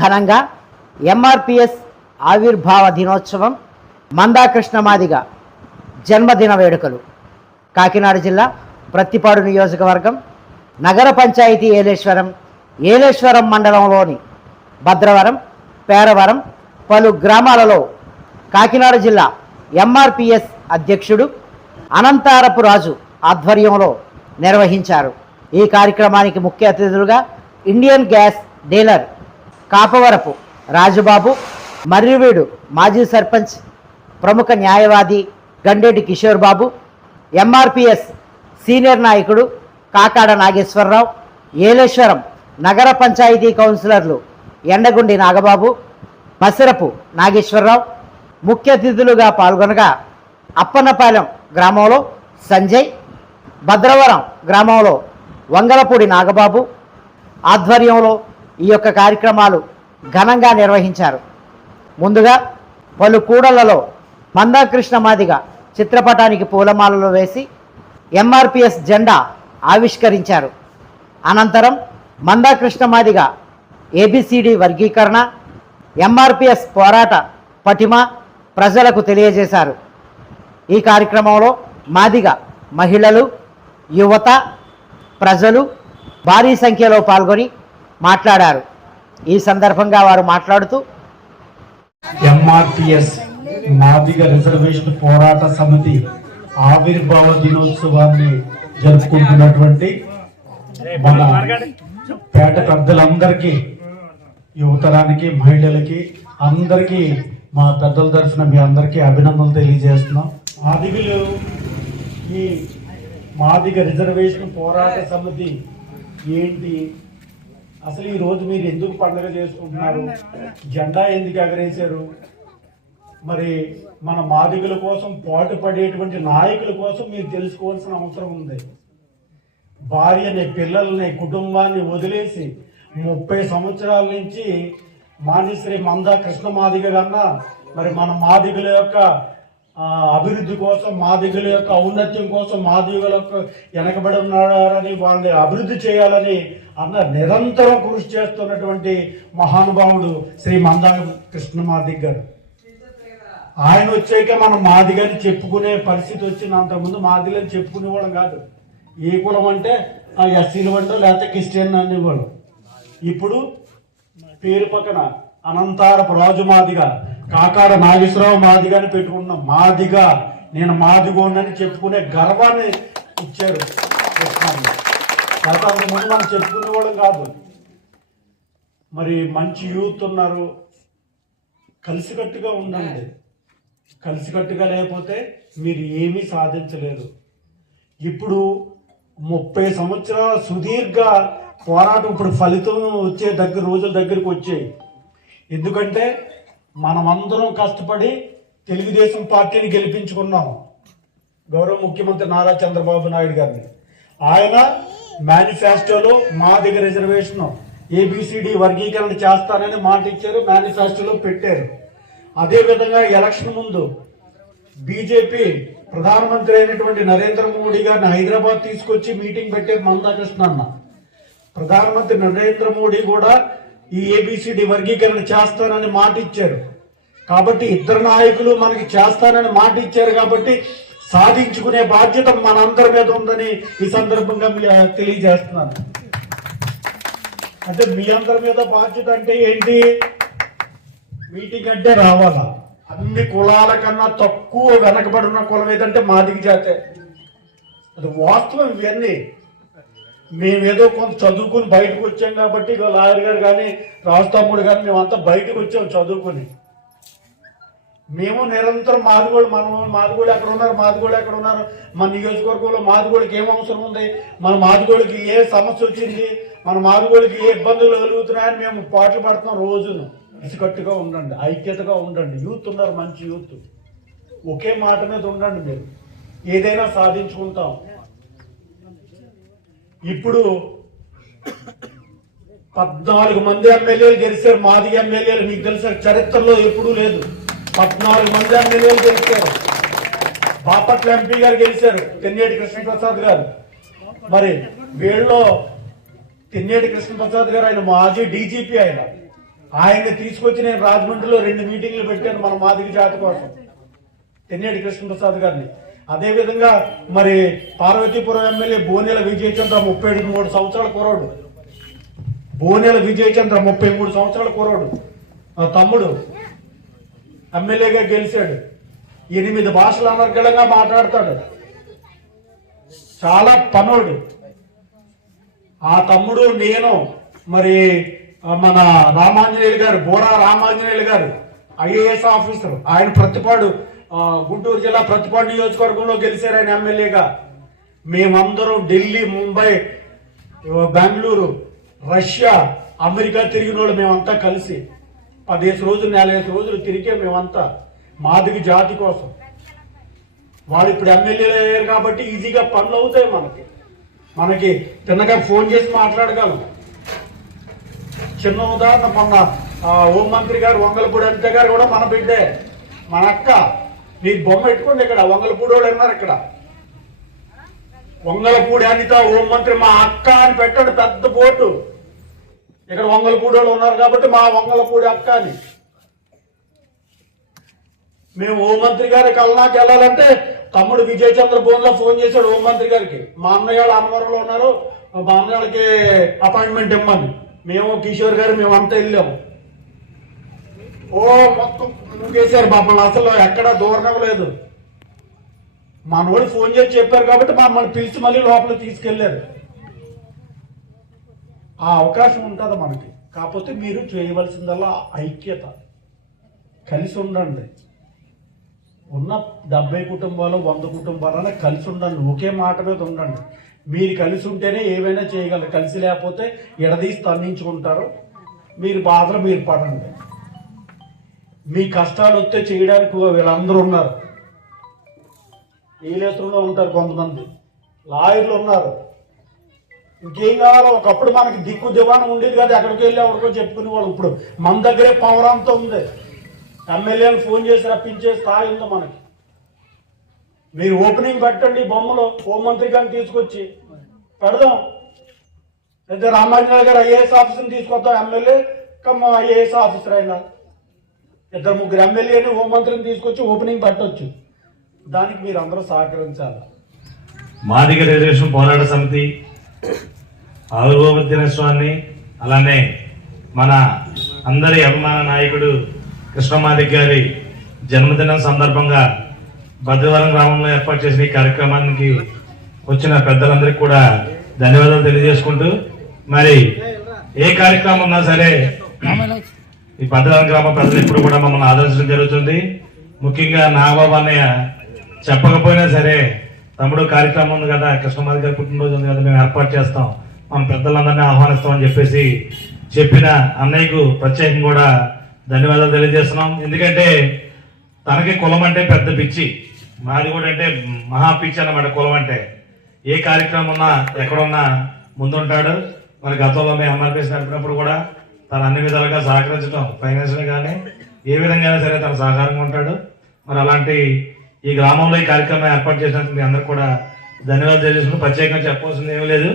ఘనంగా ఎంఆర్పిఎస్ ఆవిర్భావ దినోత్సవం మందాకృష్ణ మాదిగ జన్మదిన వేడుకలు. కాకినాడ జిల్లా ప్రత్తిపాడు నియోజకవర్గం నగర పంచాయతీ ఏలేశ్వరం ఏలేశ్వరం మండలంలోని భద్రవరం పేరవరం పలు గ్రామాలలో కాకినాడ జిల్లా ఎంఆర్పిఎస్ అధ్యక్షుడు అనంతారపు రాజు ఆధ్వర్యంలో నిర్వహించారు. ఈ కార్యక్రమానికి ముఖ్య అతిథులుగా Indian gas dealer Kapavarapu Rajubabu Marriveedu మాజీ సర్పంచ్ ప్రముఖ న్యాయవాది గండేటి కిషోర్ బాబు ఎంఆర్పిఎస్ సీనియర్ నాయకుడు కాకాడ నాగేశ్వరరావు ఏలేశ్వరం నగర పంచాయతీ కౌన్సిలర్లు ఎండగుండి నాగబాబు మసిరపు నాగేశ్వరరావు ముఖ్య అతిథులుగా పాల్గొనగా అప్పన్నపాలెం గ్రామంలో సంజయ్ భద్రవరం గ్రామంలో వంగలపూడి నాగబాబు ఆధ్వర్యంలో ఈ యొక్క కార్యక్రమాలు ఘనంగా నిర్వహించారు. ముందుగా పలు కూడలలో మందాకృష్ణ మాదిగ చిత్రపటానికి పూలమాలలు వేసి ఎంఆర్పిఎస్ జెండా ఆవిష్కరించారు. అనంతరం మందాకృష్ణ మాదిగ ఏబిసిడి వర్గీకరణ ఎంఆర్పిఎస్ పోరాట పటిమ ప్రజలకు తెలియజేశారు. ఈ కార్యక్రమంలో మాదిగ మహిళలు యువత ప్రజలు భారీ సంఖ్యలో పాల్గొని మాట్లాడారు. ఈ సందర్భంగా వారు మాట్లాడుతూ ఎంఆర్పిఎస్ మాదిగ రిజర్వేషన్ పోరాట సమితి ఆవిర్భావ దినోత్సవాన్ని జరుపుకుంటున్నటువంటి మన పేట పెద్దలందరికీ యువతరానికి మహిళలకి అందరికీ మా పెద్దల తరఫున మీ అందరికీ అభినందనలు తెలియజేస్తున్నాం. మాదిగులు ఈ మాదిగ రిజర్వేషన్ పోరాట సమితి ఏంటి? అసలు ఈ రోజు మీరు ఎందుకు పండుగ చేసుకుంటున్నారు? జెండా ఎందుకు ఎగరేశారు? మరి మన మాదిగుల కోసం పాటు పడేటువంటి నాయకుల కోసం మీరు తెలుసుకోవాల్సిన అవసరం ఉంది. భార్యని పిల్లల్ని కుటుంబాన్ని వదిలేసి ముప్పై సంవత్సరాల నుంచి మానిశ్రీ మందా కృష్ణ మాదిగ కన్నా మరి మన మాదిగుల యొక్క అభివృద్ధి కోసం మాదిగుల యొక్క ఔన్నత్యం కోసం మాదిగుల యొక్క వెనకబడి ఉన్నారని వాళ్ళని అభివృద్ధి చేయాలని అన్న నిరంతరం కృషి చేస్తున్నటువంటి మహానుభావుడు శ్రీ మందా కృష్ణ మాదిగ్ గారు. ఆయన వచ్చాక మనం మాదిగని చెప్పుకునే పరిస్థితి వచ్చింది. అంతకుముందు మాదిగని చెప్పుకునేవాళ్ళం కాదు. ఏ కులం అంటే ఎస్సీలు వంట లేకపోతే క్రిస్టియన్ అనేవాళ్ళు. ఇప్పుడు పేరు పక్కన అనంతారపు రాజు మాదిగ కాకాడ నాగేశ్వరరావు మాదిగా అని పెట్టుకున్న మాదిగా నేను మాదిగోనని చెప్పుకునే గర్వాన్ని ఇచ్చారు గతంలో ముందు మనం చెప్పుకునేవాళ్ళం కాదు. మరి మంచి యూత్ ఉన్నారు. కలిసికట్టుగా ఉండండి. కలిసికట్టుగా లేకపోతే మీరు ఏమీ సాధించలేరు ఇప్పుడు ముప్పై సంవత్సరాల సుదీర్ఘ పోరాటం ఇప్పుడు ఫలితం వచ్చే దగ్గర రోజుల దగ్గరికి వచ్చాయి. ఎందుకంటే మనమందరం కష్టపడి తెలుగుదేశం పార్టీని గెలిపించుకున్నాం. గౌరవ ముఖ్యమంత్రి నారా చంద్రబాబు నాయుడు గారిని. ఆయన మేనిఫెస్టోలో మా దగ్గర రిజర్వేషన్ ఏబిసిడి వర్గీకరణ చేస్తానని మాట ఇచ్చారు మేనిఫెస్టోలో పెట్టారు. అదేవిధంగా ఎలక్షన్ ముందు బీజేపీ ప్రధానమంత్రి అయినటువంటి నరేంద్ర మోడీ గారిని హైదరాబాద్ తీసుకొచ్చి మీటింగ్ పెట్టారు మందాకృష్ణ అన్న. ప్రధానమంత్రి నరేంద్ర మోడీ కూడా ఈ ఏబిసిడి వర్గీకరణ చేస్తానని మాట ఇచ్చారు. కాబట్టి ఇద్దరు నాయకులు మనకి చేస్తానని మాట ఇచ్చారు కాబట్టి సాధించుకునే బాధ్యత మనందరి మీద ఉందని ఈ సందర్భంగా మీ- తెలియజేస్తున్నాను. అంటే మీ అందరి మీద బాధ్యత అంటే ఏంటి? మీటింగ్ అంటే రావాలా? అన్ని కులాల కన్నా తక్కువ వెనకబడిన కులం ఏదంటే మాదిగ జాతే. అది వాస్తవం ఇవన్నీ. మేమేదో కొంత చదువుకుని బయటకు వచ్చాం కాబట్టి లాయర్ గారు కానీ రాజతమ్ముడు కానీ మేమంతా బయటకు వచ్చాం చదువుకుని. మేము నిరంతరం మాదిగోడు మనం మాదిగోడు ఎక్కడ ఉన్నారు మాదిగోడు ఎక్కడ ఉన్నారు? మన నియోజకవర్గంలో మాదిగోడికి ఏం అవసరం ఉంది? మన మాదిగోడికి ఏ సమస్య వచ్చింది? మన మాదిగోడికి ఏ ఇబ్బందులు కలుగుతున్నాయని మేము పాటలు పడుతున్నాం రోజును. ఇసుకట్టుగా ఉండండి ఐక్యతగా ఉండండి. యూత్ ఉన్నారు మంచి యూత్. ఒకే మాట మీద ఉండండి మీరు. ఏదైనా సాధించుకుంటాం. ఇప్పుడు పద్నాలుగు మంది ఎమ్మెల్యేలు గెలిచారు. మాది ఎమ్మెల్యేలు. మీకు తెలిసిన చరిత్రలో ఎప్పుడూ లేదు. పద్నాలుగు మంది ఎమ్మెల్యేలు గెలిచారు. బాపట్ల ఎంపీ గారు గెలిచారు. తెన్నేటి కృష్ణప్రసాద్ గారు. మరి వీళ్ళలో తెన్నేటి కృష్ణప్రసాద్ గారు ఆయన మాజీ డీజీపీ ఆయన. ఆయన్ని తీసుకొచ్చి నేను రాజమండ్రిలో రెండు మీటింగ్లు పెట్టాను మన మాదిగ జాతి కోసం. తెన్నేటి కృష్ణప్రసాద్ గారిని. అదే విధంగా మరి పార్వతీపురం ఎమ్మెల్యే బోనెల విజయచంద్ర ముప్పై మూడు సంవత్సరాల కురవాడు బోనెల విజయచంద్ర ముప్పై మూడు సంవత్సరాల కురవాడు ఆ తమ్ముడు ఎమ్మెల్యేగా గెలిచాడు. ఎనిమిది భాషలు అనర్గళంగా మాట్లాడతాడు. చాలా పనోడు. ఆ తమ్ముడు నేను మరి మన రామాంజనేయులు గారు బోరా రామాంజనేయులు గారు ఐఏఎస్ ఆఫీసర్. ఆయన ప్రతిపాడు గుంటూరు జిల్లా ప్రతిపాడు నియోజకవర్గంలో గెలిచారు ఆయన ఎమ్మెల్యేగా. మేమందరం ఢిల్లీ ముంబై బెంగళూరు రష్యా అమెరికా తిరిగిన వాళ్ళు మేమంతా కలిసి పదిహేను రోజులు నెలహేసి రోజులు తిరిగే మేమంతా మాదిగి జాతి కోసం. వాళ్ళు ఇప్పుడు ఎమ్మెల్యేలు అయ్యారు కాబట్టి ఈజీగా పనులు అవుతాయి మనకి. మనకి తిన్నగా ఫోన్ చేసి మాట్లాడగలం. చిన్న ఉదాహరణ మొన్న హోంమంత్రి గారు వంగలపూడి అనిత గారు కూడా మన బిడ్డే. మన అక్క. నీ బొమ్మ పెట్టుకోండి ఇక్కడ. వంగలపూడి వాళ్ళు ఉన్నారు ఇక్కడ. వంగలపూడి అనిత హోంమంత్రి మా అక్క అని పెట్టాడు పెద్ద బోర్డు ఇక్కడ వంగలపూడోళ్ళు ఉన్నారు కాబట్టి మా వంగలపూడి అక్క అని. మేము హోంమంత్రి గారి కల్నాకి వెళ్ళాలంటే తమ్ముడు విజయ్ చంద్ర బోన్లో ఫోన్ చేశాడు హోంమంత్రి గారికి. మా అన్నయ్య వాళ్ళు అన్నవరంలో ఉన్నారు. మా అన్నయ్యకి అపాయింట్మెంట్ ఇమ్మని. మేము కిషోర్ గారు మేము అంతా వెళ్ళాము. ఓ మొత్తం చేశారు మమ్మల్ని అసలు ఎక్కడ దూరం లేదు మనోడు ఫోన్ చేసి చెప్పారు కాబట్టి మమ్మల్ని పిలిచి మళ్ళీ లోపల తీసుకెళ్ళారు ఆ అవకాశం ఉంటుంది మనకి. కాకపోతే మీరు చేయవలసిందల్లా ఐక్యత. కలిసి ఉండండి. ఉన్న డెబ్బై కుటుంబాలు వంద కుటుంబాలలో కలిసి ఉండండి. ఒకే మాట మీద ఉండండి. మీరు కలిసి ఉంటేనే ఏవైనా చేయగలరు. కలిసి లేకపోతే ఎడదీసి తన్నించుకుంటారు. మీరు బాధలు మీరు పడండి. మీ కష్టాలు వస్తే చేయడానికి వీళ్ళందరూ ఉన్నారు. ఈలేశ్వరంలో ఉంటారు కొంతమంది. లాయర్లు ఉన్నారు. ఇంకేం కావాలో ఒకప్పుడు మనకి దిక్కు దివాణం ఉండేది కదా ఎక్కడికి వెళ్ళి ఎవరికో చెప్పుకునే వాళ్ళు ఇప్పుడు. మన దగ్గరే పవర్ అంతా ఉంది. ఎమ్మెల్యేలు ఫోన్ చేసి రప్పించే స్థాయి ఉంది మనకి. మీరు ఓపెనింగ్ పెట్టండి ఈ బొమ్మలు హోంమంత్రి గారిని తీసుకొచ్చి. పెడదాం. లేదా రామాంజనేయ గారు ఐఏఎస్ ఆఫీసర్ని తీసుకొస్తాం ఎమ్మెల్యే. కమ్మ ఐఏఎస్ ఆఫీసర్ అయినా. ఇద్దరు ముగ్గురు ఎమ్మెల్యేని హోంమంత్రిని తీసుకొచ్చి ఓపెనింగ్ పట్టవచ్చు దానికి మీరు అందరూ సహకరించాలి. మాదిగ రిజర్వేషన్ పోరాట సమితి ఆవిర్భావ దినోత్సవాన్ని అలానే మన అందరి అభిమాన నాయకుడు కృష్ణమాదిక్ గారి జన్మదినం సందర్భంగా భద్రవరం గ్రామంలో ఏర్పాటు చేసిన ఈ కార్యక్రమానికి వచ్చిన పెద్దలందరికీ కూడా ధన్యవాదాలు తెలియజేసుకుంటూ మరి ఏ కార్యక్రమం ఉన్నా సరే ఈ పట్టణ గ్రామ ప్రజలు ఇప్పుడు కూడా మమ్మల్ని ఆదరించడం జరుగుతుంది. ముఖ్యంగా నాగబాబు అన్నయ్య చెప్పకపోయినా సరే తమ్ముడు కార్యక్రమం ఉంది కదా కృష్ణమాది గారి పుట్టినరోజు ఉంది కదా మేము ఏర్పాటు చేస్తాం. మన పెద్దలందరినీ ఆహ్వానిస్తామని చెప్పేసి చెప్పిన అన్నయ్యకు ప్రత్యేకంగా కూడా ధన్యవాదాలు తెలియజేస్తున్నాం. ఎందుకంటే తనకి కులం అంటే పెద్ద పిచ్చి. మాది కూడా అంటే మహా పిచ్చి అన్నమాట కులం అంటే. ఏ కార్యక్రమం ఉన్నా ఎక్కడున్నా ముందుంటాడు. మరి గతంలో మేము ఎంఆర్పీఎస్ నడిపినప్పుడు కూడా తను అన్ని విధాలుగా సహకరించడం ఫైనాన్షియల్ కానీ ఏ విధంగా సరే తను సహకారంగా ఉంటాడు. మరి అలాంటి ఈ గ్రామంలో ఈ కార్యక్రమం ఏర్పాటు చేసినందుకు మీ అందరూ కూడా ధన్యవాదాలు తెలియజేసుకుని ప్రత్యేకంగా చెప్పవలసింది ఏమీ లేదు.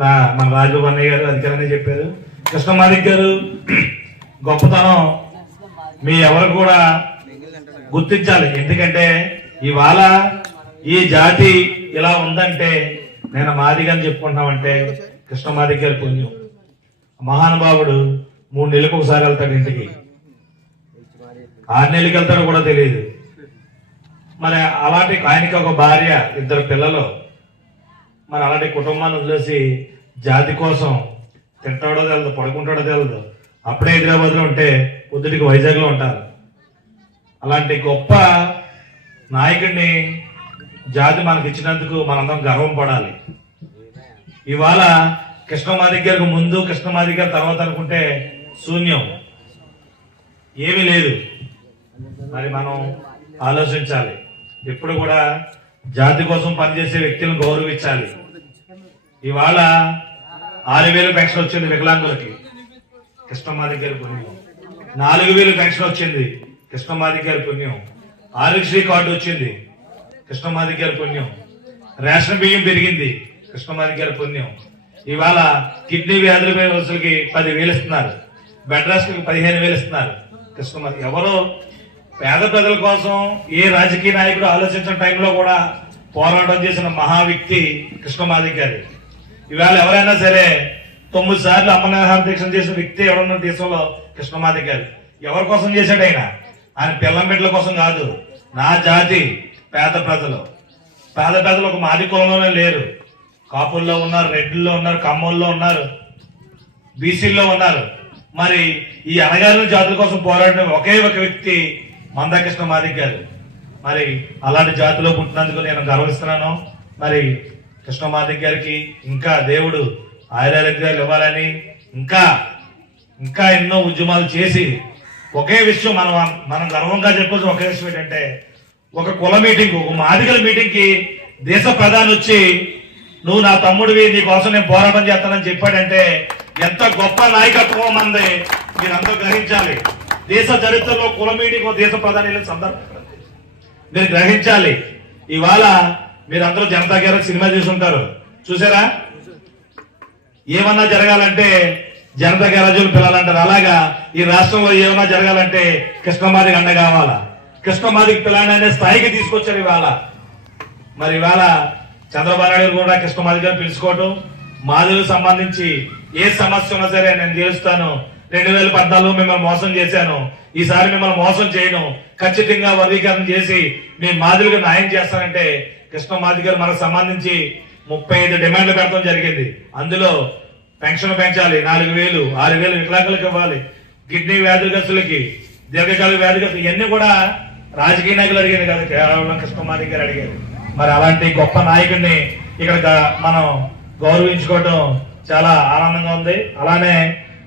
రా మన రాజు అన్నయ్య గారు అధికారనే చెప్పారు. కృష్ణమాదిక్ గారు గొప్పతనం మీ ఎవరు కూడా గుర్తించాలి. ఎందుకంటే ఇవాళ ఈ జాతి ఇలా ఉందంటే నేను మాదిగని చెప్పుకుంటామంటే కృష్ణమాదిక్ గారి పుణ్యం. మహానుభావుడు మూడు నెలలకు ఒకసారి వెళ్తాడు ఇంటికి. ఆరు నెలలకి వెళ్తాడో కూడా తెలియదు. మరి అలాంటి ఆయనకి ఒక భార్య ఇద్దరు పిల్లలు. మరి అలాంటి కుటుంబాన్ని వదిలేసి జాతి కోసం తింటాడో తెలదు పడుకుంటాడో తెలదు. అప్పుడే హైదరాబాద్లో ఉంటే పొద్దుటికి వైజాగ్లో ఉంటారు. అలాంటి గొప్ప నాయకుడిని జాతి మనకి ఇచ్చినందుకు మనందరం గర్వం పడాలి. ఇవాళ కృష్ణమాది ముందు కృష్ణమాది తర్వాత అనుకుంటే శూన్యం. ఏమీ లేదు. మరి మనం ఆలోచించాలి. ఎప్పుడు కూడా జాతి కోసం పనిచేసే వ్యక్తులను గౌరవించాలి. ఇవాళ ఆరు వేలు పెన్షన్ వచ్చింది వికలాంగులకి. కృష్ణమాది గారి పుణ్యం. నాలుగు వేలు పెన్షన్ వచ్చింది కృష్ణమాది గారి పుణ్యం. ఆరోగ్యశ్రీ కార్డు వచ్చింది కృష్ణమాది గారి పుణ్యం. రేషన్ బియ్యం పెరిగింది కృష్ణమాది గారి పుణ్యం. ఇవాళ కిడ్నీ వ్యాధుల వ్యవస్థలకి పది వేలు ఇస్తున్నారు. బెడ్ రెస్ట్ పదిహేను వేలు ఇస్తున్నారు. కృష్ణమాది ఎవరు పేద ప్రజల కోసం ఏ రాజకీయ నాయకుడు ఆలోచించిన టైంలో కూడా పోరాటం చేసిన మహా వ్యక్తి కృష్ణమాది గారి. ఇవాళ ఎవరైనా సరే తొమ్మిది సార్లు అమరనాథ దీక్ష చేసిన వ్యక్తి ఎవరున్న దేశంలో కృష్ణమాది గారు? ఎవరి కోసం చేశాడు ఆయన? ఆయన పిల్లం బిడ్డల కోసం కాదు. నా జాతి పేద ప్రజలు. పేద ప్రజలు ఒక మాది కులంలోనే లేరు. కాపుల్లో ఉన్నారు రెడ్డిల్లో ఉన్నారు కమ్మల్లో ఉన్నారు బీసీల్లో ఉన్నారు. మరి ఈ అనగారిన జాతుల కోసం పోరాడిన ఒకే ఒక వ్యక్తి మందకృష్ణ మాదిక్ గారు. మరి అలాంటి జాతిలో పుట్టినందుకు నేను గర్విస్తున్నాను మరి కృష్ణ మాదిక్ గారికి ఇంకా దేవుడు ఆయురారోగ్యాలు ఇవ్వాలని ఇంకా ఇంకా ఎన్నో ఉద్యమాలు చేసి ఒకే విషయం మనం మనం గర్వంగా చెప్పొచ్చు ఒకే విషయం ఏంటంటే ఒక కుల మీటింగ్ ఒక మాదిగల మీటింగ్కి దేశ ప్రధాని వచ్చి నువ్వు నా తమ్ముడివి నీ కోసం నేను పోరాటం చేస్తానని చెప్పాడంటే ఎంత గొప్ప నాయకత్వం మంది మీరందరూ గ్రహించాలి. దేశ చరిత్రలో కుల మీటింగ్ దేశ ప్రధాని సందర్భం మీరు గ్రహించాలి. ఇవాళ మీరందరూ జనతా గ్యారేజ్ సినిమా చూసుంటారు. చూసారా? ఏమన్నా జరగాలంటే జనతా గ్యారేజీలు పిల్లలంటారు అలాగా ఈ రాష్ట్రంలో ఏమన్నా జరగాలంటే కృష్ణమాదికి అండ కావాలా? కృష్ణమాదికి పిల్లని అనే స్థాయికి తీసుకొచ్చారు ఇవాళ. మరి ఇవాళ చంద్రబాబు నాయుడు కూడా కృష్ణమాది గారు పిలుచుకోవటం మాదిలకు సంబంధించి ఏ సమస్య ఉన్నా సరే నేను తీరుస్తాను రెండు వేల పద్నాలుగు మిమ్మల్ని మోసం చేశాను. ఈసారి మిమ్మల్ని మోసం చేయను. ఖచ్చితంగా వర్గీకరణ చేసి మీ మాదిరిగా న్యాయం చేస్తానంటే కృష్ణ మాది గారు మనకు సంబంధించి ముప్పై ఐదు డిమాండ్లు పెట్టడం జరిగింది. అందులో పెన్షన్ పెంచాలి నాలుగు వేలు ఆరు వేలు వికలాంగులకు ఇవ్వాలి కిడ్నీ వ్యాధిగ్రస్తులకి దీర్ఘకాల వ్యాధిగ్రస్తులు ఇవన్నీ కూడా రాజకీయ నాయకులు అడిగారు కదా కేవలం కృష్ణమాది గారు అడిగారు. మరి అలాంటి గొప్ప నాయకుడిని ఇక్కడ మనం గౌరవించుకోవడం చాలా ఆనందంగా ఉంది. అలానే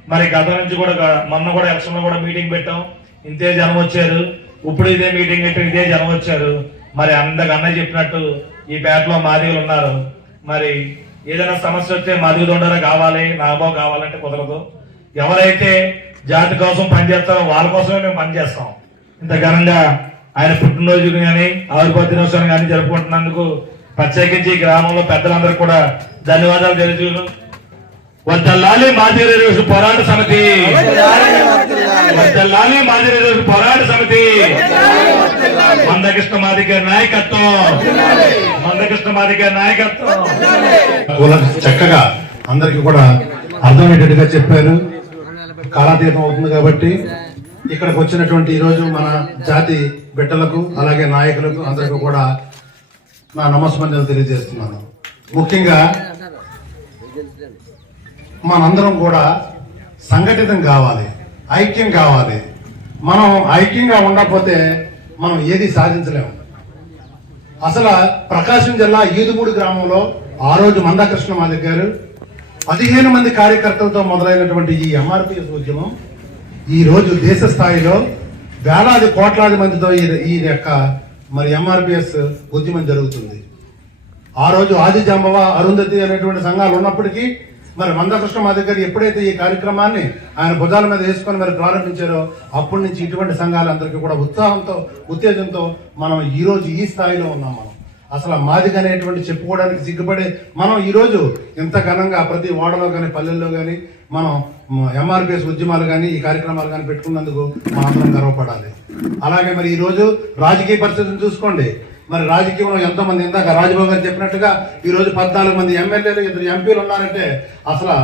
మరి గతం నుంచి కూడా మొన్న కూడా ఎలక్షన్లో కూడా మీటింగ్ పెట్టాం. ఇంతే జనం వచ్చారు. ఇప్పుడు ఇదే మీటింగ్ పెట్టి ఇదే జనం వచ్చారు. మరి అందక అన్నయ్య చెప్పినట్టు ఈ పేటలో మాదిగలు ఉన్నారు. మరి ఏదైనా సమస్య వస్తే మాదిగ దొండరా కావాలి నాగో కావాలంటే కుదరదు. ఎవరైతే జాతి కోసం పనిచేస్తారో వాళ్ళ కోసమే మేము పనిచేస్తాం. ఇంత ఘనంగా ఆయన పుట్టినరోజు కానీ ఆవిర్భావ దినోత్సవం కానీ జరుపుకుంటున్నందుకు ప్రత్యేకించి గ్రామంలో పెద్దలందరూ కూడా ధన్యవాదాలు తెలుసు వద్దల్లాలి మాదిరి రిజర్వేషన్ పోరాట సమితి. వద్దల్లాలి మాదిరి రోజు పోరాట సమితి. మందకృష్ణ మాది గారి నాయకత్వం. మందకృష్ణ మాది గారి నాయకత్వం చక్కగా అందరికి కూడా అర్థమయ్యేటట్టుగా చెప్పారు. కాలాతీతం అవుతుంది కాబట్టి ఇక్కడికి వచ్చినటువంటి ఈ రోజు మన జాతి బిడ్డలకు అలాగే నాయకులకు అందరికీ కూడా నా నమస్కారాలు తెలియజేస్తున్నాను. ముఖ్యంగా మనందరం కూడా సంఘటితం కావాలి ఐక్యం కావాలి. మనం ఐక్యంగా ఉండకపోతే మనం ఏది సాధించలేము. అసలు ప్రకాశం జిల్లా ఈదుమూడి గ్రామంలో ఆ రోజు మందాకృష్ణ మాదిక్ గారు పదిహేను మంది కార్యకర్తలతో మొదలైనటువంటి ఈ ఎంఆర్పిఎస్ ఉద్యమం ఈరోజు దేశ స్థాయిలో వేలాది కోట్లాది మందితో ఈ ఈ యొక్క మరి ఎంఆర్పిఎస్ ఉద్యమం జరుగుతుంది. ఆ రోజు ఆది జాంబవ అరుంధతి అనేటువంటి సంఘాలు ఉన్నప్పటికీ మరి మందకృష్ణ మా దగ్గర ఎప్పుడైతే ఈ కార్యక్రమాన్ని ఆయన భుజాల మీద వేసుకొని మరి ప్రారంభించారో అప్పటి నుంచి ఇటువంటి సంఘాలందరికీ కూడా ఉత్సాహంతో ఉత్తేజంతో మనం ఈరోజు ఈ స్థాయిలో ఉన్నాం మనం. అసలు మాదిగ అనేటువంటి చెప్పుకోవడానికి సిగ్గుపడే మనం ఈరోజు ఎంత ఇంత ఘనంగా ప్రతి ఓడలో కానీ పల్లెల్లో కానీ మనం ఎంఆర్పిఎస్ ఉద్యమాలు కానీ ఈ కార్యక్రమాలు కానీ పెట్టుకున్నందుకు మనందరం గర్వపడాలి. అలాగే మరి ఈరోజు రాజకీయ పరిస్థితిని చూసుకోండి. మరి రాజకీయంలో ఎంతోమంది ఇందాక రాజబాబు గారు చెప్పినట్టుగా ఈరోజు పద్నాలుగు మంది ఎమ్మెల్యేలు ఇద్దరు ఎంపీలు ఉన్నారంటే అసలు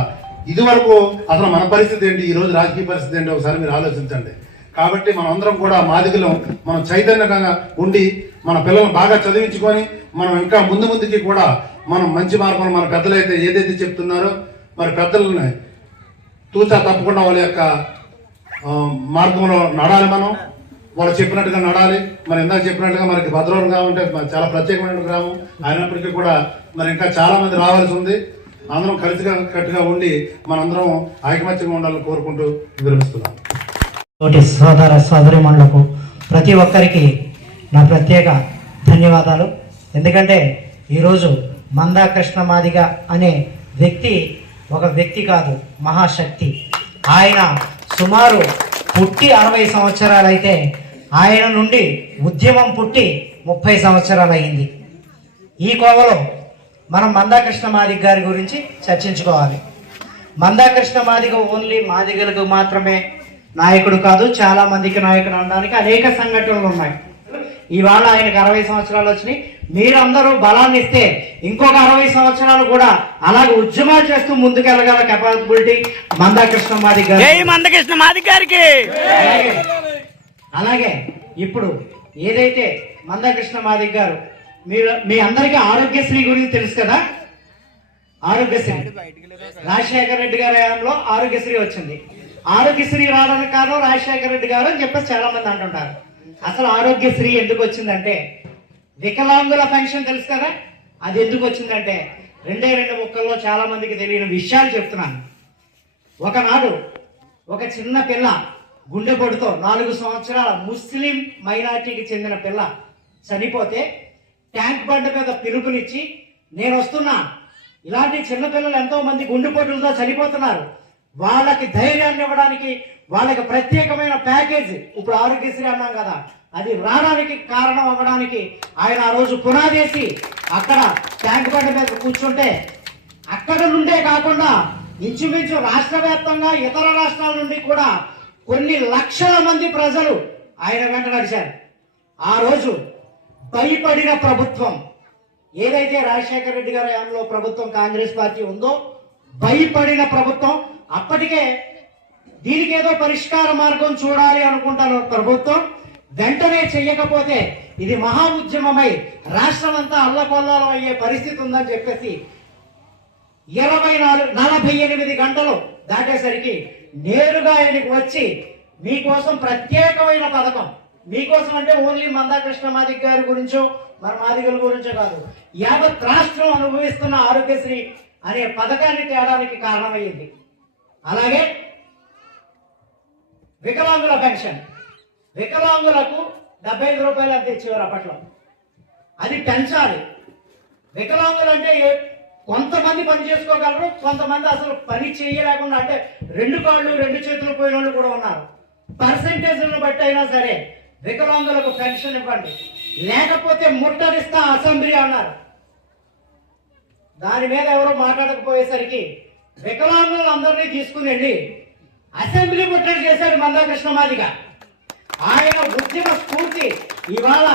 ఇదివరకు అసలు మన పరిస్థితి ఏంటి? ఈ రోజు రాజకీయ పరిస్థితి ఏంటి? ఒకసారి మీరు ఆలోచించండి. కాబట్టి మనం అందరం కూడా మాదిగలం మనం చైతన్యంగా ఉండి మన పిల్లలను బాగా చదివించుకొని మనం ఇంకా ముందు ముందుకి కూడా మనం మంచి మార్గంలో మన పెద్దలైతే ఏదైతే చెప్తున్నారో మరి పెద్దలని తూచా తప్పకుండా వాళ్ళ యొక్క మార్గంలో నడాలి మనం. వాళ్ళు చెప్పినట్టుగా నడాలి. మరి ఇందాక చెప్పినట్టుగా మనకి భద్రవరం గ్రామం అంటే చాలా ప్రత్యేకమైన గ్రామం. అయినప్పటికీ కూడా మరి ఇంకా చాలా మంది రావాల్సి ఉంది. అందరం కలిసిగా కట్టుగా ఉండి మనందరం ఐకమత్యంగా ఉండాలని కోరుకుంటూ విరమిస్తున్నాం. తోటి సోదర సోదరిమణులకు ప్రతి ఒక్కరికి నా ప్రత్యేక ధన్యవాదాలు. ఎందుకంటే ఈరోజు మందాకృష్ణ మాదిగ అనే వ్యక్తి ఒక వ్యక్తి కాదు మహాశక్తి. ఆయన సుమారు పుట్టి అరవై సంవత్సరాలైతే ఆయన నుండి ఉద్యమం పుట్టి ముప్పై సంవత్సరాలు అయింది ఈ కోవలో మనం మందాకృష్ణ మాదిక్ గారి గురించి చర్చించుకోవాలి. మందాకృష్ణ మాదిగ ఓన్లీ మాదిగలకు మాత్రమే నాయకుడు కాదు చాలా మందికి నాయకుడు అనడానికి అనేక సంఘటనలు ఉన్నాయి. ఇవాళ ఆయనకు అరవై సంవత్సరాలు వచ్చినాయి మీరందరూ బలాన్ని ఇస్తే ఇంకొక అరవై సంవత్సరాలు కూడా అలాగే ఉద్యమాలు చేస్తూ ముందుకెళ్ళగల కెపాసిబిలిటీ మందాకృష్ణ మాదిగ గారు. మందకృష్ణ మాది గారికి. అలాగే ఇప్పుడు ఏదైతే మందకృష్ణ మాదిక్ గారు మీరు మీ అందరికీ ఆరోగ్యశ్రీ గురించి తెలుసు కదా? ఆరోగ్యశ్రీ. రాజశేఖర రెడ్డి గారి హయాంలో ఆరోగ్యశ్రీ వచ్చింది. ఆరోగ్యశ్రీ రావడానికి కారణం రాజశేఖర రెడ్డి గారు అని చెప్పేసి చాలా మంది అంటుంటారు. అసలు ఆరోగ్యశ్రీ ఎందుకు వచ్చిందంటే వికలాంగుల పెన్షన్ తెలుసు కదా? అది ఎందుకు వచ్చిందంటే రెండే రెండు ముక్కల్లో చాలా మందికి తెలియని విషయాలు చెప్తున్నాను. ఒకనాడు ఒక చిన్న పిల్ల గుండెపోటుతో నాలుగు సంవత్సరాల ముస్లిం మైనార్టీకి చెందిన పిల్ల చనిపోతే ట్యాంక్ బండ మీద పిలుపునిచ్చి నేను వస్తున్నా. ఇలాంటి చిన్నపిల్లలు ఎంతో మంది గుండెపోటులతో చనిపోతున్నారు. వాళ్ళకి ధైర్యాన్ని ఇవ్వడానికి వాళ్ళకి ప్రత్యేకమైన ప్యాకేజ్. ఇప్పుడు ఆరోగ్యశ్రీ అన్నాం కదా. అది రావడానికి కారణం అవ్వడానికి ఆయన ఆ రోజు పునాదేసి అక్కడ ట్యాంక్ బండి మీద కూర్చుంటే అక్కడ నుండే కాకుండా ఇంచుమించు రాష్ట్ర వ్యాప్తంగా ఇతర రాష్ట్రాల నుండి కూడా కొన్ని లక్షల మంది ప్రజలు ఆయన వెంట నడిచారు. ఆ రోజు భయపడిన ప్రభుత్వం ఏదైతే రాజశేఖర రెడ్డి గారి హయాంలో ప్రభుత్వం కాంగ్రెస్ పార్టీ ఉందో భయపడిన ప్రభుత్వం అప్పటికే దీనికి ఏదో పరిష్కార మార్గం చూడాలి అనుకుంటారు ప్రభుత్వం వెంటనే చెయ్యకపోతే ఇది మహా ఉద్యమమై రాష్ట్రం అంతా అల్లకొల్లాలం అయ్యే పరిస్థితి ఉందని చెప్పేసి ఇరవై నాలుగు నలభై ఎనిమిది గంటలు దాటేసరికి నేరుగా ఆయనకు వచ్చి మీకోసం ప్రత్యేకమైన పథకం. మీకోసం అంటే ఓన్లీ మందాకృష్ణ మాదిక్ గారి గురించో మన మాదిగల గురించో కాదు. యావత్ రాష్ట్రం అనుభవిస్తున్న ఆరోగ్యశ్రీ అనే పథకాన్ని తేడానికి కారణమయ్యింది. అలాగే వికలాంగుల పెన్షన్. వికలాంగులకు డెబ్బై ఐదు రూపాయలు అంత ఇచ్చేవారు అప్పట్లో. అది పెంచాలి. వికలాంగులు అంటే ఏ- కొంతమంది పని చేసుకోగలరు కొంతమంది అసలు పని చేయలేకుండా అంటే రెండు కాళ్ళు రెండు చేతులు పోయిన వాళ్ళు కూడా ఉన్నారు. పర్సంటేజ్లను బట్టి అయినా సరే వికలాంగులకు పెన్షన్ ఇవ్వండి. లేకపోతే ముట్టడిస్తా అసెంబ్లీ అన్నారు. దాని మీద ఎవరు మాట్లాడకపోయేసరికి వికలాంగులందరినీ తీసుకుని వెళ్ళి అసెంబ్లీ ముట్టడి చేశాడు మందాకృష్ణ మాదిగా. ఆయన ఉద్యమ స్ఫూర్తి. ఇవాళ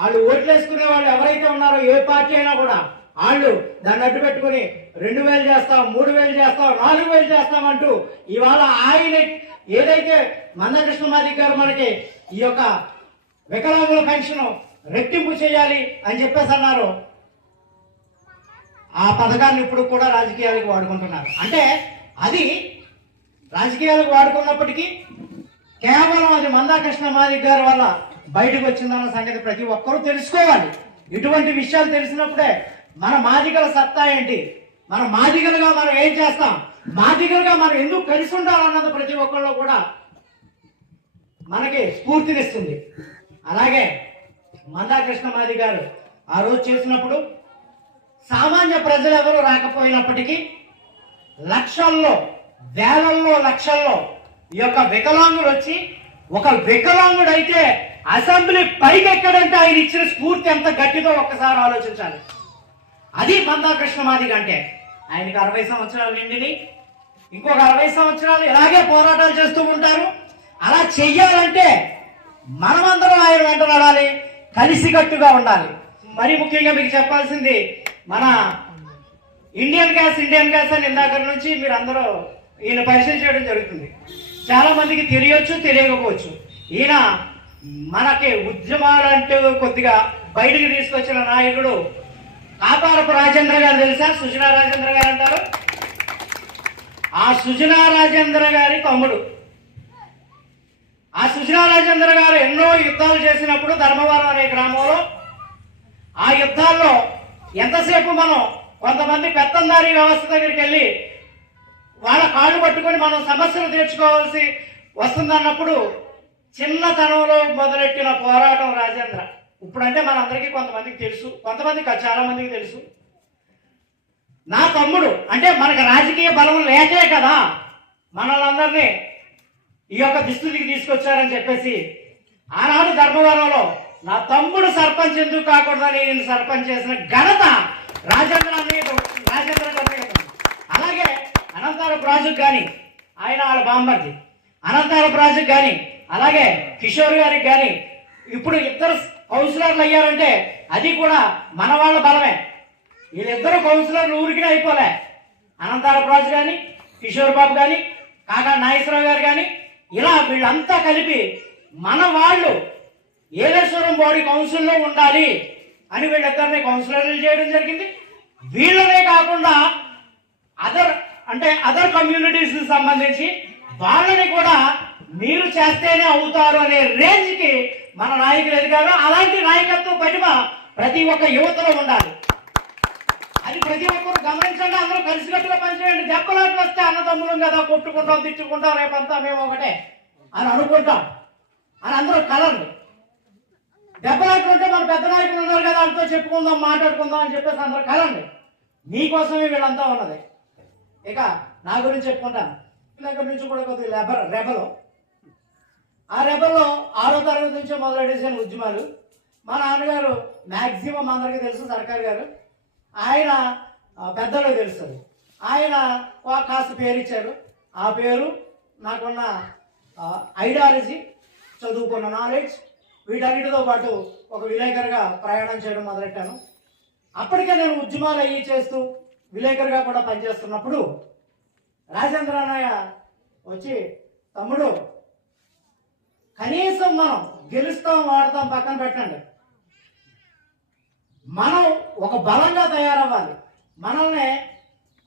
వాళ్ళు ఓట్లేసుకునే వాళ్ళు ఎవరైతే ఉన్నారో ఏ పార్టీ అయినా కూడా వాళ్ళు దాన్ని అడ్డు పెట్టుకుని రెండు వేలు చేస్తాం మూడు వేలు చేస్తాం నాలుగు వేలు చేస్తాం అంటూ ఇవాళ ఆయన ఏదైతే మందకృష్ణ మాదిక్ గారు మనకి ఈ యొక్క వికలాంగుల పెన్షన్ రెట్టింపు చేయాలి అని చెప్పేసి అన్నారు. ఆ పథకాన్ని ఇప్పుడు కూడా రాజకీయాలకు వాడుకుంటున్నారు. అంటే అది రాజకీయాలకు వాడుకున్నప్పటికీ కేవలం అది మందాకృష్ణ మాదిక్ గారి వల్ల బయటకు వచ్చిందన్న సంగతి ప్రతి ఒక్కరూ తెలుసుకోవాలి. ఇటువంటి విషయాలు తెలిసినప్పుడే మన మాదిగల సత్తా ఏంటి? మన మాదిగలుగా మనం ఏం చేస్తాం? మాదిగలుగా మనం ఎందుకు కలిసి ఉండాలన్నది ప్రతి ఒక్కళ్ళు కూడా మనకి స్ఫూర్తినిస్తుంది. అలాగే మందాకృష్ణ మాది గారు ఆ రోజు చేసినప్పుడు సామాన్య ప్రజలు ఎవరు రాకపోయినప్పటికీ లక్షల్లో వేలల్లో లక్షల్లో ఈ యొక్క వికలాంగుడు వచ్చి ఒక వికలాంగుడు అయితే అసెంబ్లీ పైకి ఎక్కడంటే ఆయన ఇచ్చిన స్ఫూర్తి ఎంత గట్టిదో ఒక్కసారి ఆలోచించాలి. అది మందాకృష్ణ మాదిగ అంటే. ఆయనకి అరవై సంవత్సరాలు నిండిని. ఇంకొక అరవై సంవత్సరాలు ఇలాగే పోరాటాలు చేస్తూ ఉంటారు. అలా చెయ్యాలంటే మనమందరం ఆయన వెంట నడాలి కలిసికట్టుగా ఉండాలి. మరి ముఖ్యంగా మీకు చెప్పాల్సింది మన ఇండియన్ గ్యాస్ ఇండియన్ గ్యాస్ అని ఇందాక నుంచి మీరు అందరూ ఈయన పరిచయం చేయడం జరుగుతుంది. చాలా మందికి తెలియచ్చు తెలియకపోవచ్చు. ఈయన మనకి ఉద్యమాలంటూ కొద్దిగా బయటికి తీసుకొచ్చిన నాయకుడు కాపారపు రాజేంద్ర గారు తెలుసా? సుజనా రాజేంద్ర గారు అంటారు? ఆ సుజనా రాజేంద్ర గారి తమ్ముడు. ఆ సుజనా రాజేంద్ర గారు ఎన్నో యుద్ధాలు చేసినప్పుడు ధర్మవరం అనే గ్రామంలో ఆ యుద్ధాల్లో ఎంతసేపు మనం కొంతమంది పెత్తందారీ వ్యవస్థ దగ్గరికి వెళ్ళి వాళ్ళ కాళ్ళు పట్టుకొని మనం సమస్యలు తీర్చుకోవాల్సి వస్తుందన్నప్పుడు చిన్నతనంలో మొదలెట్టిన పోరాటం రాజేంద్ర. ఇప్పుడంటే మనందరికీ కొంతమందికి తెలుసు కొంతమందికి చాలామందికి చాలా మందికి తెలుసు. నా తమ్ముడు అంటే మనకు రాజకీయ బలం లేకే కదా మనల్ని ఈ యొక్క దుస్థితికి తీసుకొచ్చారని చెప్పేసి ఆనాడు ధర్మవరంలో నా తమ్ముడు సర్పంచ్ ఎందుకు కాకూడదని నేను సర్పంచ్ చేసిన ఘనత రాజేంద్ర రాజేంద్ర గారి అలాగే అనంతార ప్రాజెక్ట్ కానీ ఆయన వాళ్ళ బాంబర్ది అనంతార ప్రాజెక్ట్ కానీ అలాగే కిషోర్ గారికి కానీ ఇప్పుడు ఇద్దరు కౌన్సిలర్లు అయ్యారంటే అది కూడా మన వాళ్ళ బలమే. వీళ్ళిద్దరు కౌన్సిలర్లు ఊరికి అయిపోలే. అనంతార ప్రాజెక్ట్ కానీ కిషోర్ బాబు కానీ కాకా నాగేశ్వరరావు గారు కానీ ఇలా వీళ్ళంతా కలిపి మన వాళ్ళు ఏలేశ్వరం బాడీ కౌన్సిల్లో ఉండాలి అని వీళ్ళిద్దరిని కౌన్సిలర్లు చేయడం జరిగింది. వీళ్ళనే కాకుండా అదర్ అంటే అదర్ కమ్యూనిటీస్ సంబంధించి వాళ్ళని కూడా మీరు చేస్తేనే అవుతారు అనే రేంజ్కి మన నాయకులు ఎదిగారు. అలాంటి నాయకత్వ పటిమ ప్రతి ఒక్క యువతలో ఉండాలి. అది ప్రతి ఒక్కరు గమనించండి అందరూ కలిసికట్టుగా పనిచేయండి. దెబ్బలాట్లు వస్తే అన్నదమ్ములం కదా కొట్టుకుంటాం తిట్టుకుంటాం రేపంతా మేము ఒకటే అని అనుకుంటాం. అని అందరూ కలరు. దెబ్బలాట్లు ఉంటే మన పెద్ద నాయకులు ఉన్నారు కదా వాళ్ళతో చెప్పుకుందాం మాట్లాడుకుందాం అని చెప్పేసి అందరూ కలండి మీకోసమే వీళ్ళంతా ఉన్నది. ఇక నా గురించి చెప్పుకుంటాను. దగ్గర నుంచి కూడా కొద్దిగా రెబల్ రెబలు. ఆ రెబల్లో ఆరో తరగతి నుంచే మొదలెట్టేసాను ఉద్యమాలు. మా నాన్నగారు మ్యాక్సిమం అందరికీ తెలుసు సర్కార్ గారు. ఆయన ఆ, పెద్దలకు తెలుస్తుంది ఆయన కాస్త పేరు ఇచ్చారు. ఆ పేరు నాకున్న ఐడియాలజీ చదువుకున్న నాలెడ్జ్ వీటన్నిటితో పాటు ఒక విలేకరుగా ప్రయాణం చేయడం మొదలెట్టాను. అప్పటికే నేను ఉద్యమాలు అయ్యి చేస్తూ విలేకరుగా కూడా పనిచేస్తున్నప్పుడు రాజేంద్ర అన్నయ్య వచ్చి తమ్ముడు కనీసం మనం గెలుస్తాం వాడతాం పక్కన పెట్టండి. మనం ఒక బలంగా తయారవ్వాలి. మనల్ని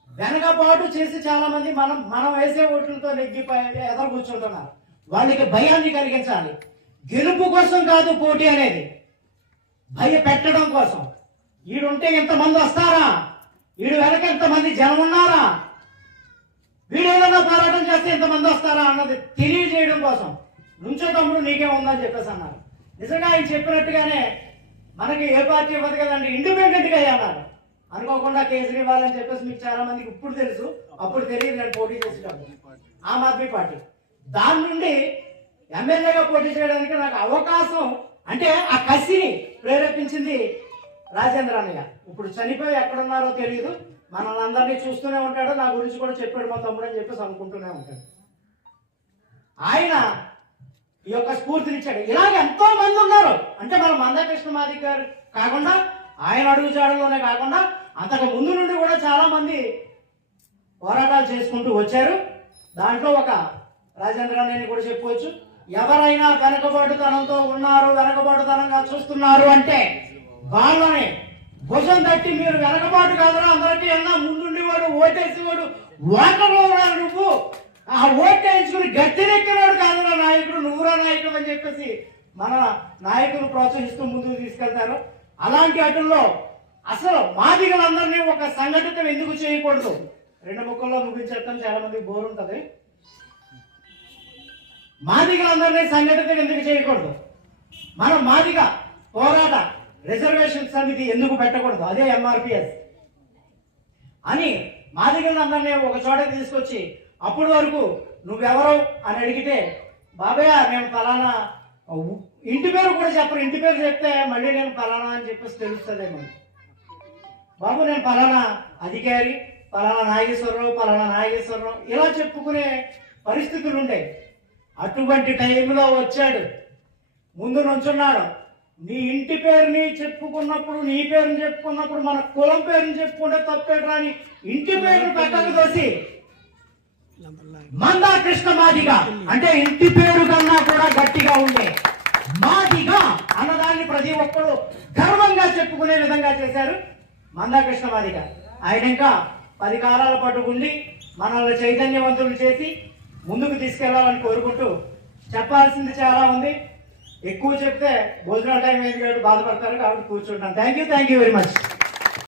వెనకబాటు చేసి చాలామంది మనం మనం వేసే ఓట్లతో నెగ్గిపోయి ఎదురు కూర్చుంటున్నారు. వాళ్ళకి భయాన్ని కలిగించాలి. గెలుపు కోసం కాదు పోటీ అనేది. భయ పెట్టడం కోసం. ఈడుంటే ఎంతమంది వస్తారా? వీడు వెనక ఎంతమంది జనం ఉన్నారా? వీడు ఏదైనా పోరాటం చేస్తే ఎంతమంది వస్తారా అన్నది తెలియజేయడం కోసం. నుంచో తమ్ముడు నీకే ఉందని చెప్పేసి అన్నారు. నిజంగా ఆయన చెప్పినట్టుగానే మనకి ఏ పార్టీ ఇవ్వదు కదండి ఇండిపెండెంట్గా అన్నారు. అనుకోకుండా కేజ్రీవాల్ అని చెప్పేసి మీకు చాలా మందికి ఇప్పుడు తెలుసు. అప్పుడు తెలియదు నేను పోటీ చేసేటప్పుడు ఆమ్ ఆద్మీ పార్టీ. దాని నుండి ఎమ్మెల్యేగా పోటీ చేయడానికి నాకు అవకాశం అంటే ఆ కసిని ప్రేరేపించింది రాజేంద్ర అన్నయ్య. ఇప్పుడు చనిపోయి ఎక్కడున్నారో తెలియదు మనల్ని అందరినీ చూస్తూనే ఉంటాడు. నా గురించి కూడా చెప్పాడు మా తమ్ముడు అని చెప్పేసి అనుకుంటూనే ఉంటాడు. ఆయన ఈ యొక్క స్ఫూర్తినిచ్చాడు. ఇలాగ ఎంతో మంది ఉన్నారు. అంటే మన మందకృష్ణ మాది గారు కాకుండా ఆయన అడుగుజాడలోనే కాకుండా అంతకు ముందు నుండి కూడా చాలా మంది పోరాటాలు చేసుకుంటూ వచ్చారు. దాంట్లో ఒక రాజేంద్ర అన్నయ్యని కూడా చెప్పుకోవచ్చు ఎవరైనా వెనకబాటుతనంతో ఉన్నారు వెనకబాటుతనంగా చూస్తున్నారు అంటే వాళ్ళని భుజం తట్టి మీరు వెనకబాటు కాదురా అందరికీ అన్నా ముందుండేవాడు ఓటేసేవాడు ఓటర్లో నువ్వు? ఆ ఓటేసుకుని వేయించుకుని కాదురా నాయకుడు నువ్వురా నాయకుడు అని చెప్పేసి మన నాయకులు ప్రోత్సహిస్తూ ముందుకు తీసుకెళ్తారు. అలాంటి అటుల్లో అసలు మాదిగలందరినీ ఒక సంఘటితం ఎందుకు చేయకూడదు? రెండు ముక్కల్లో ముగించేస్తాం చాలా మంది బోర్ ఉంటుంది. మాదిగలందరినీ సంఘటితం ఎందుకు చేయకూడదు? మన మాదిగ పోరాట రిజర్వేషన్ సమితి ఎందుకు పెట్టకూడదు? అదే ఎంఆర్పిఎస్ అని మాదిగలందరినీ ఒక చోట తీసుకొచ్చి అప్పటి వరకు నువ్వెవరు అని అడిగితే బాబయ్య నేను ఫలానా ఇంటి పేరు కూడా చెప్పరు. ఇంటి పేరు చెప్తే మళ్ళీ నేను ఫలానా అని చెప్పేసి తెలుస్తుందేమో. బాబు నేను ఫలానా అధికారి ఫలానా నాగేశ్వరరావు ఫలానా నాగేశ్వరరావు ఇలా చెప్పుకునే పరిస్థితులు ఉండే అటువంటి టైంలో వచ్చాడు. ముందు నుంచున్నాడు. నీ ఇంటి పేరుని చెప్పుకున్నప్పుడు నీ పేరుని చెప్పుకున్నప్పుడు మన కులం పేరుని చెప్పుకుంటే తప్పేట్రా అని ఇంటి పేరుని పెట్టక తోసి మందా కృష్ణ మాదిగ. అంటే ఇంటి పేరు కన్నా కూడా గట్టిగా ఉండే మాదిగ అన్నదాన్ని ప్రతి ఒక్కరు గర్వంగా చెప్పుకునే విధంగా చేశారు మందా కృష్ణ మాదిగ. ఆయన ఇంకా పది కాలాల పాటు ఉండి మనల్ని చైతన్యవంతులు చేసి ముందుకు తీసుకెళ్ళాలని కోరుకుంటూ చెప్పాల్సింది చాలా ఉంది. ఎక్కువ చెప్తే భోజనం టైం అయింది కాబట్టి బాధపడతారు కాబట్టి కూర్చుంటాను. Thank you thank you very much